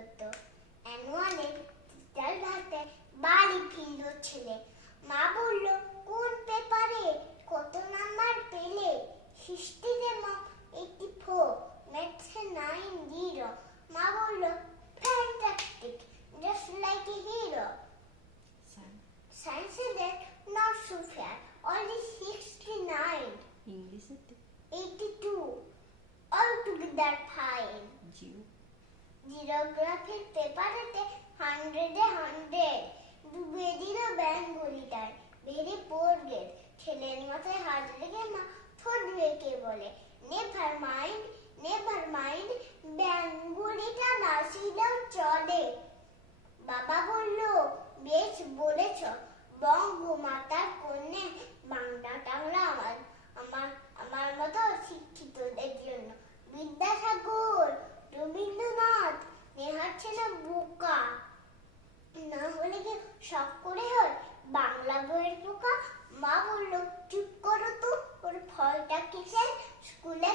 হতো। অ্যানুয়ালে টিচার হাতে বাড়ি ফিরল ছেলে। মা বলল, কোন পেপারে কত নাম্বার পেলে? হিস্ট্রিতে মা 84, ম্যাথসে 90। মা বলল, fantastic, just like a hero. সায়েন্সে দেখ, not so fair, only 69। ইংলিশেতে 82, altogether fine। জিওগ্রাফির পেপারেতে 100-এ 100, ডুবিয়ে দিল বেঙ্গলিটায়, ভেরি পোর গ্রেড। ছেলের মাথায় হাত রেখে মা ঠোঁট বেঁকে বলে, নেভার মাইন্ড, নেভার মাইন্ড, বেঙ্গলিটা না শিখলেও চলে। বাবা বলল, বেশ বলেছ, বঙ্গমাতার কন্যা, বাংলা টাংলা আমার মতো শিক্ষিতদের জন্য। বিদ্যাসাগর, রবীন্দ্রনাথ, নেহার ছেলে বোকা, না হলে কি শখ করে হয় বাংলা বইয়ের পোকা? মা বলল, চুপ করো তো, ওর ফলটা কিসের? স্কুলে